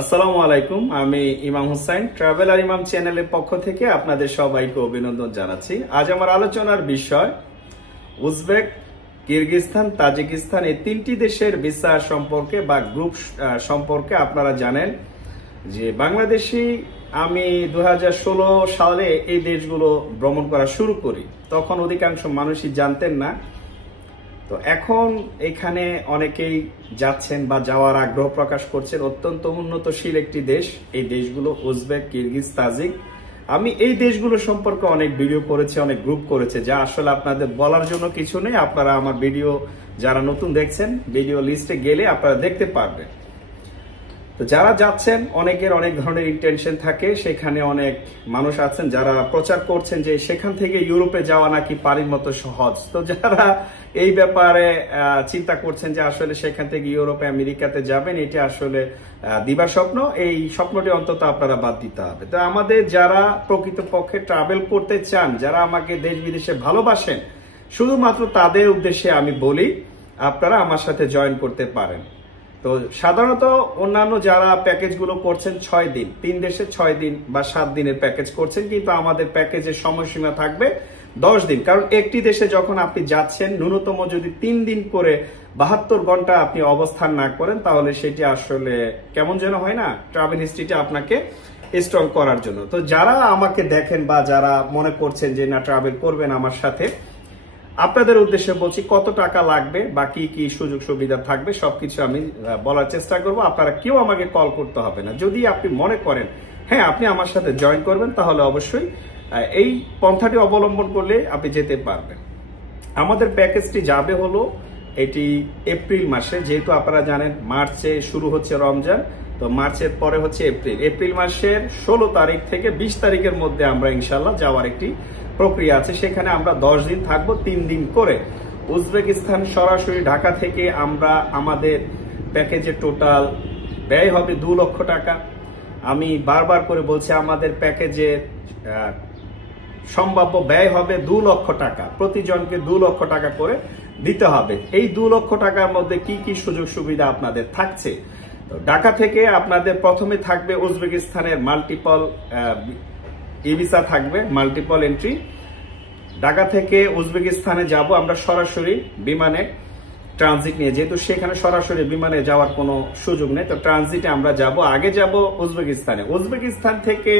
আসসালামু আলাইকুম। আমি ইমাম হুসাইন, ট্রাভেলার ইমাম চ্যানেলের পক্ষ থেকে আপনাদের সবাইকে অভিনন্দন জানাচ্ছি। আজ আমার আলোচনার বিষয় উজবেক, কিরগিজস্তান, তাজিকিস্তান এই তিনটি দেশের ভিসা সম্পর্কে বা গ্রুপ সম্পর্কে। আপনারা জানেন যে বাংলাদেশি আমি 2016 সালে এই দেশগুলো ভ্রমণ করা শুরু করি। তখন অধিকাংশ মানুষই জানতেন না। তো এখন এখানে অনেকেই যাচ্ছেন বা যাওয়ার আগ্রহ প্রকাশ করছেন। অত্যন্ত উন্নতশীল একটি দেশ এই দেশগুলো, উজবেক, কিরগিজ, তাজিক। আমি এই দেশগুলো সম্পর্কে অনেক ভিডিও করেছি, অনেক গ্রুপ করেছে, যা আসলে আপনাদের বলার জন্য কিছু নেই। আপনারা আমার ভিডিও যারা নতুন দেখছেন, ভিডিও লিস্টে গেলে আপনারা দেখতে পারবেন। তো যারা যাচ্ছেন অনেকের অনেক ধরনের ইন্টেনশন থাকে। সেখানে অনেক মানুষ আছেন যারা প্রচার করছেন যে সেখান থেকে ইউরোপে যাওয়া নাকি পানির মতো সহজ। তো যারা এই ব্যাপারে চিন্তা করছেন যে আসলে সেখান থেকে ইউরোপে, আমেরিকাতে যাবেন, এটি আসলে দিবা স্বপ্ন। এই স্বপ্নটি অন্তত আপনারা বাদ দিতে হবে। তো আমাদের যারা প্রকৃতপক্ষে ট্রাভেল করতে চান, যারা আমাকে দেশ বিদেশে ভালোবাসেন, শুধুমাত্র তাদের উদ্দেশ্যে আমি বলি আপনারা আমার সাথে জয়েন করতে পারেন। তো সাধারণত অন্যান্য যারা প্যাকেজগুলো করছেন 6 দিন, 3 দেশে 6 দিন বা 7 দিনের প্যাকেজ করছেন, কিন্তু আমাদের প্যাকেজের সময়সীমা থাকবে 10 দিন। কারণ একটি দেশে যখন আপনি যাচ্ছেন, ন্যূনতম যদি 3 দিন করে 72 ঘন্টা আপনি অবস্থান না করেন, তাহলে সেটি আসলে কেমন যেন হয় না, ট্রাভেল হিস্ট্রিটা আপনাকে স্ট্রং করার জন্য। তো যারা আমাকে দেখেন বা যারা মনে করছেন যে না ট্রাভেল করবেন আমার সাথে, আপনাদের উদ্দেশ্যে বলছি কত টাকা লাগবে বা কি কি সুযোগ সুবিধা থাকবে সবকিছু আমি বলার চেষ্টা করব। আপনারা কেউ আমাকে কল করতে হবে না। যদি আপনি মনে করেন হ্যাঁ আপনি আমার সাথে জয়েন করবেন, তাহলে অবশ্যই এই পন্থাটি অবলম্বন করলে আপনি যেতে পারবেন। আমাদের প্যাকেজটি যাবে হলো এটি এপ্রিল মাসে, যেহেতু আপনারা জানেন মার্চে শুরু হচ্ছে রমজান। তো মার্চের পরে হচ্ছে এপ্রিল মাসের 16 তারিখ থেকে 20 তারিখের মধ্যে আমরা ইনশাল্লাহ যাওয়ার একটি প্রক্রিয়া আছে। সেখানে আমরা 10 দিন থাকবো, 3 দিন করে। উজবেকিস্তান সরাসরি ঢাকা থেকে আমরা আমাদের প্যাকেজের টোটাল ব্যয় হবে 2 লক্ষ টাকা। আমি বারবার করে বলছি আমাদের প্যাকেজের সম্ভাব্য ব্যয় হবে 2 লক্ষ টাকা। প্রতিজনকে 2 লক্ষ টাকা করে দিতে হবে। এই 2 লক্ষ টাকার মধ্যে কি কি সুযোগ সুবিধা আপনাদের থাকছে? ঢাকা থেকে আপনাদের প্রথমে থাকবে উজবেকিস্তানের মাল্টিপল ভিসা থাকবে, মাল্টিপল এন্ট্রি। ঢাকা থেকে উজবেকিস্তানে যাব আমরা সরাসরি বিমানে ট্রানজিট নিয়ে, যেহেতু সেখানে সরাসরি বিমানে যাওয়ার কোনো সুযোগ নেই। তো ট্রানজিটে আমরা যাব, আগে যাব উজবেকিস্তানে। উজবেকিস্তান থেকে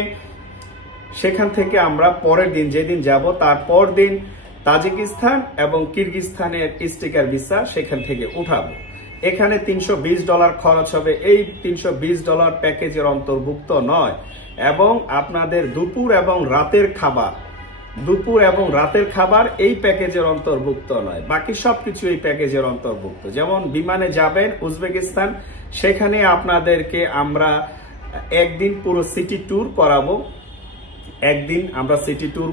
সেখান থেকে আমরা পরের দিন যেদিন যাব তারপর দিন তাজিকিস্তান এবং কিরগিজস্তানের স্টিকার ভিসা সেখান থেকে উঠাবো। এখানে $320 খরচ হবে। এই $320 প্যাকেজের অন্তর্ভুক্ত নয়, এবং আপনাদের দুপুর এবং রাতের খাবার এই প্যাকেজের অন্তর্ভুক্ত নয়। বাকি সবকিছু এই প্যাকেজের অন্তর্ভুক্ত। যেমন বিমানে যাবেন উজবেকিস্তান, সেখানে আপনাদেরকে আমরা একদিন পুরো সিটি ট্যুর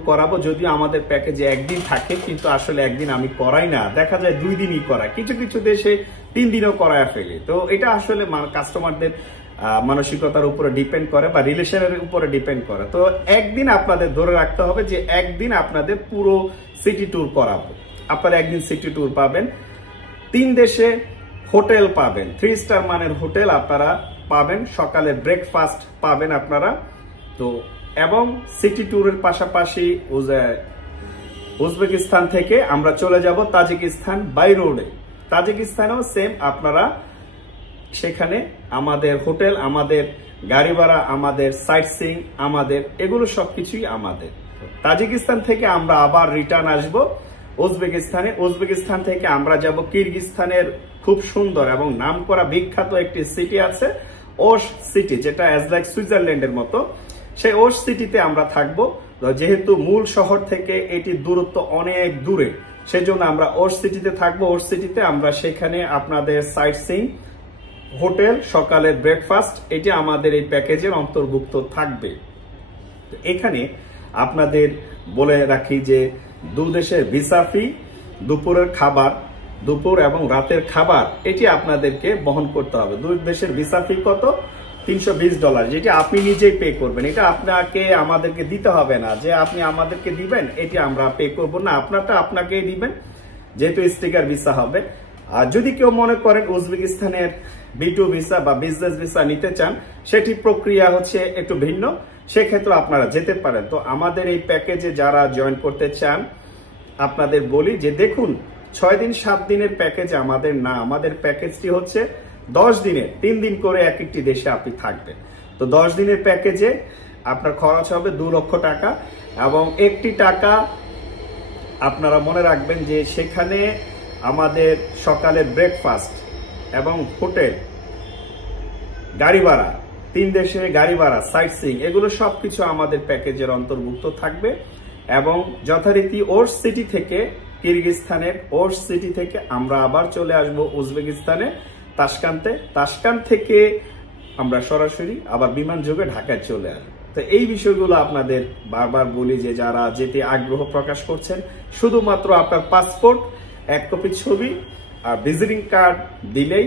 করাবো। যদিও আমাদের প্যাকেজে একদিন থাকে, কিন্তু আসলে একদিন আমি করাই না, দেখা যায় 2 দিনই করাই। কিছু কিছু দেশে 3 দিনও করায় ফেলে। তো এটা আসলে কাস্টমারদের মানসিকতার উপরে ডিপেন্ড করে বা রিলেশনের উপরে ডিপেন্ড করে। তো একদিন আপনাদের ধরে রাখতে হবে যে একদিন আপনাদের পুরো সিটি ট্যুর করাবো। আপনারা একদিন সিটি ট্যুর পাবেন। 3 দেশে হোটেল পাবেন, 3 স্টার মানের হোটেল আপনারা পাবেন। সকালে ব্রেকফাস্ট পাবেন আপনারা। তো এবং সিটি ট্যুরের পাশাপাশি উজবেকিস্তান থেকে আমরা চলে যাব তাজিকিস্তান বাই রোডে। তাজিকিস্তানেও সেম, আপনারা সেখানে আমাদের হোটেল, আমাদের গাড়ি ভাড়া, আমাদের সাইট সিইং, আমাদের এগুলো সবকিছুই আমাদের। তাজিকিস্তান থেকে আমরা আবার রিটার্ন আসব উজবেকিস্তানে। উজবেকিস্তান থেকে আমরা যাব কিরগিজস্তানের খুব সুন্দর এবং নামকরা বিখ্যাত একটি সিটি আছে, ওশ সিটি, যেটা অ্যাজ লাইক সুইজারল্যান্ডের মতো। সেই ওশ সিটিতে আমরা থাকবো। যেহেতু মূল শহর থেকে এটি দূরত্ব অনেক দূরে, সেজন্য আমরা ওশ সিটিতে থাকবো। ওশ সিটিতে আমরা সেখানে আপনাদের সাইট সিইং, হোটেল, সকালের ব্রেকফাস্ট, এটি আমাদের এই প্যাকেজের অন্তর্ভুক্ত থাকবে। এখানে আপনাদের বলে রাখি যে 2 দেশের ভিসা ফি, দুপুরের খাবার, দুপুর এবং রাতের খাবার এটি আপনাদেরকে বহন করতে হবে। 2 দেশের ভিসা ফি কত? $320, যেটি আপনি নিজেই পে করবেন। এটা আপনাকে আমাদেরকে দিতে হবে না যে আপনি আমাদেরকে দিবেন, এটি আমরা পে করব না, আপনারটা আপনাকেই দিবেন, যেহেতু স্টিকার ভিসা হবে। আর যদি কেউ মনে করেন উজবেকিস্তানের B2 ভিসা বা বিজনেস ভিসা নিতে চান, সেটি প্রক্রিয়া হচ্ছে একটু ভিন্ন, সেক্ষেত্রে আপনারা যেতে পারেন। তো আমাদের এই প্যাকেজে যারা জয়েন করতে চান, আপনাদের বলি যে দেখুন, 6 দিন 7 দিনের প্যাকেজ আমাদের না, আমাদের প্যাকেজটি হচ্ছে 10 দিনের, 3 দিন করে এক একটি দেশে আপনি থাকবেন। তো 10 দিনের প্যাকেজে আপনার খরচ হবে 2 লক্ষ টাকা, এবং একটি টাকা আপনারা মনে রাখবেন যে সেখানে আমাদের সকালের ব্রেকফাস্ট এবং হোটেল, গাড়ি ভাড়া, 3 দেশে গাড়ি ভাড়া, সাইট সিইং, এগুলো সবকিছু আমাদের প্যাকেজের অন্তর্ভুক্ত থাকবে। এবং যথারীতি ওর্স সিটি থেকে, কিরগিজস্তানের ওর্স সিটি থেকে আমরা আবার চলে আসব উজবেকিস্তানে তাশকান্তে, তাশকান্ত থেকে আমরা সরাসরি আবার বিমান যোগে ঢাকায় চলে আসবো। তো এই বিষয়গুলো আপনাদের বারবার বলি যে যারা যেতে আগ্রহ প্রকাশ করছেন, শুধুমাত্র আপনার পাসপোর্ট, 1 কপি ছবি আর ভিজিটিং কার্ড দিলেই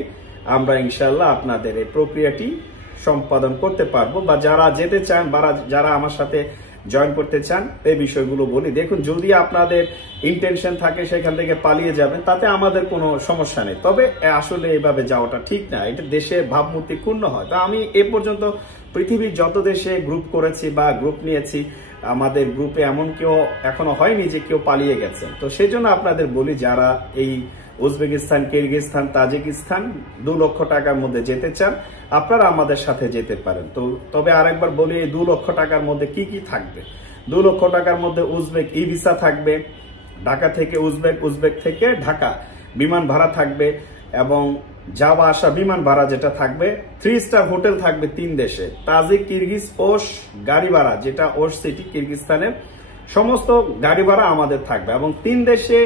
আমরা ইনশাল্লাহ আপনাদের এই প্রক্রিয়াটি সম্পাদন করতে পারবো। বা যারা যেতে চান বা যারা আমার সাথে জয়েন করতে চান, এই বিষয়গুলো বলি। দেখুন, যদি আপনাদের ইন্টেনশন থাকে সেখান থেকে পালিয়ে যাবেন, তাতে আমাদের কোনো সমস্যা নেই, তবে আসলে এইভাবে যাওয়াটা ঠিক না, এটা দেশে ভাবমূর্তি ক্ষুণ্ণ হয়। তো আমি এ পর্যন্ত পৃথিবীর যত দেশে গ্রুপ করেছি বা গ্রুপ নিয়েছি, আমাদের গ্রুপে এমন কেউ এখনো হয়নি যে কেউ পালিয়ে গেছেন। তো সেই জন্য আপনাদের বলি, যারা এই উজবেকিস্তান, কিরগিজস্তান, তাজিকিস্তান 2 লক্ষ টাকার মধ্যে যেতে চান, আপনারা আমাদের সাথে যেতে পারেন। তো তবে আরেকবার বলি, এই 2 লক্ষ টাকার মধ্যে কি কি থাকবে। 2 লক্ষ টাকার মধ্যে উজবেক ই ভিসা থাকবে, ঢাকা থেকে উজবেক, উজবেক থেকে ঢাকা বিমান ভাড়া থাকবে, এবং যাওয়া আসা বিমান ভাড়া যেটা থাকবে, 3 স্টার হোটেল থাকবে 3 দেশে, তাজিক, কিরগিজ, ওশ গাড়ি ভাড়া, যেটা ওশ সিটি কিরগিজস্তানের সমস্ত গাড়ি ভাড়া আমাদের থাকবে, এবং 3 দেশে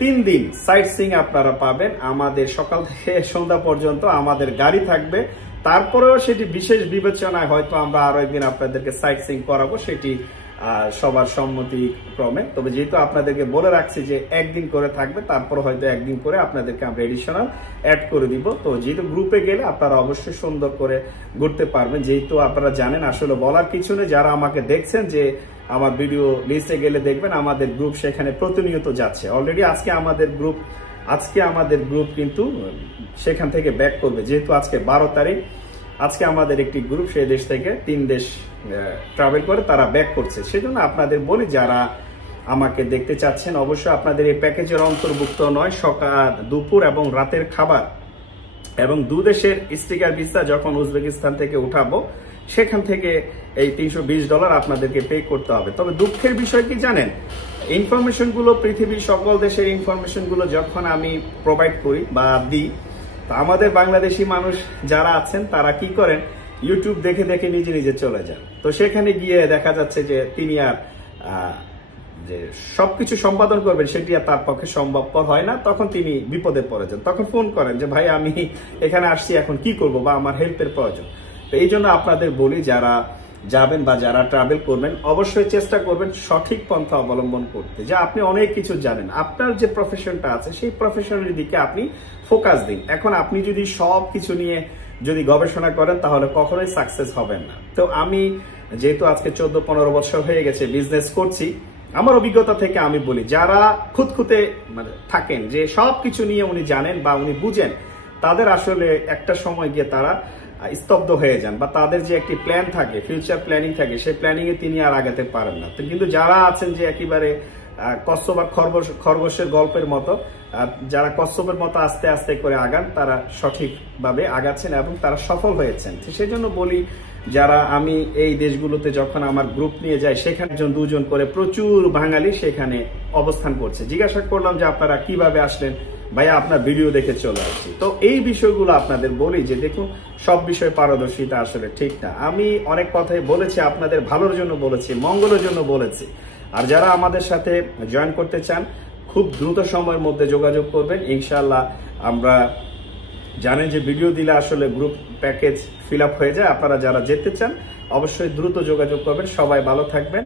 3 দিন সাইট সিইং আপনারা পাবেন। আমাদের সকাল থেকে সন্ধ্যা পর্যন্ত আমাদের গাড়ি থাকবে, তারপরেও সেটি বিশেষ বিবেচনায় হয়তো আমরা আরো একদিন আপনাদেরকে সাইট সিইং করাবো, সেটি সবার সম্মতি ক্রমে। তবে যেহেতু আপনাদেরকে বলে রাখছি যে 1 দিন করে থাকবে, তারপর হয়তো 1 দিন করে আপনাদেরকে আমরা এডিশনাল অ্যাড করে দিব। তো যেহেতু গ্রুপে গেলে আপনারা অবশ্যই সুন্দর করে ঘুরতে পারবেন। যেহেতু আপনারা জানেন, আসলে বলার কিছু নেই, যারা আমাকে দেখছেন যে আমার ভিডিও লিস্টে গেলে দেখবেন আমাদের গ্রুপ সেখানে প্রতিনিয়ত যাচ্ছে। অলরেডি আজকে আমাদের গ্রুপ কিন্তু সেখান থেকে ব্যাক করবে, যেহেতু আজকে 12 তারিখ। আজকে আমাদের একটি গ্রুপ সেই দেশ থেকে 3 দেশ ট্রাভেল করে তারা ব্যাক করছে। সেজন্য আপনাদের বলি, যারা আমাকে দেখতে চাচ্ছেন, অবশ্যই আপনাদের এই প্যাকেজের অন্তর্ভুক্ত নয় সকাল, দুপুর এবং রাতের খাবার, এবং 2 দেশের স্টিকার ভিসা যখন উজবেকিস্তান থেকে উঠাবো, সেখান থেকে এই $320 আপনাদেরকে পে করতে হবে। তবে দুঃখের বিষয় কি জানেন, ইনফরমেশন গুলো, পৃথিবীর সকল দেশের ইনফরমেশন গুলো যখন আমি প্রোভাইড করি বা দিই, তো আমাদের বাংলাদেশি মানুষ যারা আছেন তারা কি করেন, ইউটিউব দেখে দেখে নিজে নিজে চলে যান। তো সেখানে গিয়ে দেখা যাচ্ছে যে তিনি আর যে সবকিছু সম্পাদন করবেন সেটি আর তার পক্ষে সম্ভবপর হয় না, তখন তিনি বিপদে পড়ে যান। তখন ফোন করেন যে ভাই আমি এখানে আসছি, এখন কি করব, বা আমার হেল্পের প্রয়োজন। তো এই জন্য আপনাদের বলি, যারা যাবেন বা যারা ট্রাভেল করবেন, অবশ্যই চেষ্টা করবেন সঠিক পন্থা অবলম্বন করতে, যে আপনি অনেক কিছু জানেন, আপনার যে প্রফেশনটা আছে সেই প্রফেশনের দিকে আপনি ফোকাস দিন। এখন আপনি যদি সব কিছু নিয়ে যদি গবেষণা করেন, তাহলে কখনোই সাকসেস হবেন না। তো আমি যেহেতু আজকে 14-15 বছর হয়ে গেছে বিজনেস করছি, আমার অভিজ্ঞতা থেকে আমি বলি, যারা খুঁতখুঁতে থাকেন যে সবকিছু নিয়ে উনি জানেন বা উনি বুঝেন, তাদের আসলে একটা সময় গিয়ে তারা স্তব্ধ হয়ে যান, বা তাদের যে একটি প্ল্যান থাকে, ফিউচার প্ল্যানিং থাকে, সেই প্ল্যানিং এ তিনি আর আগাতে পারেন না। কিন্তু যারা আছেন যে একেবারে কচ্ছপ আর খরগোশের গল্পের মতো, যারা কচ্ছপের মতো আস্তে আস্তে করে আগান, তারা সঠিকভাবে আগাচ্ছেন এবং তারা সফল হয়েছেন। সেই জন্য বলি, যারা আমি এই দেশগুলোতে যখন আমার গ্রুপ নিয়ে যাই, সেখানে 1-2 করে প্রচুর বাঙালি সেখানে অবস্থান করছে। জিজ্ঞাসা করলাম যে আপনারা কিভাবে আসলেন, ভাইয়া আপনার ভিডিও দেখে চলে আসছি। তো এই বিষয়গুলো আপনাদের বলি যে দেখুন, সব বিষয়ে পারদর্শিতা আসলে ঠিক না। আমি অনেক কথাই বলেছি, আপনাদের ভালোর জন্য বলেছি, মঙ্গলের জন্য বলেছি। আর যারা আমাদের সাথে জয়েন করতে চান, খুব দ্রুত সময়ের মধ্যে যোগাযোগ করবেন। ইনশাআল্লাহ আমরা জানেন যে ভিডিও দিলে আসলে গ্রুপ প্যাকেজ ফিল আপ হয়ে যায়। আপনারা যারা যেতে চান অবশ্যই দ্রুত যোগাযোগ করবেন। সবাই ভালো থাকবেন।